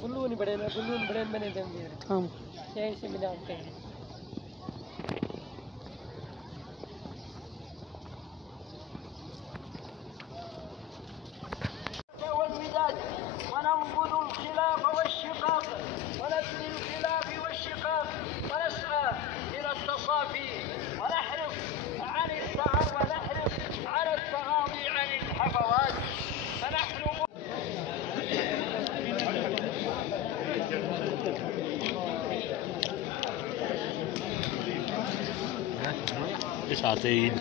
बुल्लू नहीं बड़े बने देंगे हम यही से मिलाते हैं। وننبذ الخلاف والشقاق ونبني الخلاف والشقاق ونسعى إلى التصافي ونحرص على التغاضي عن الحفوات فنحن ساعتين.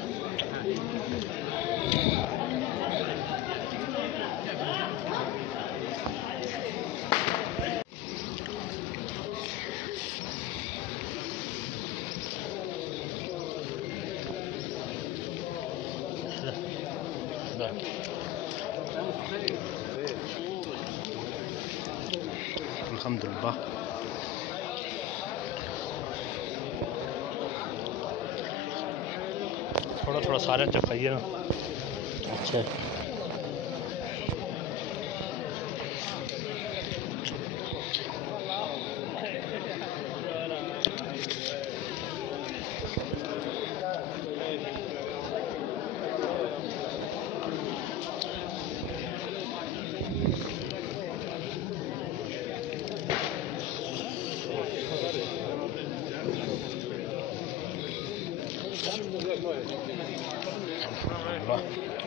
الحمد لله. थोड़ा थोड़ा सारे चखाइए ना। अच्छा الله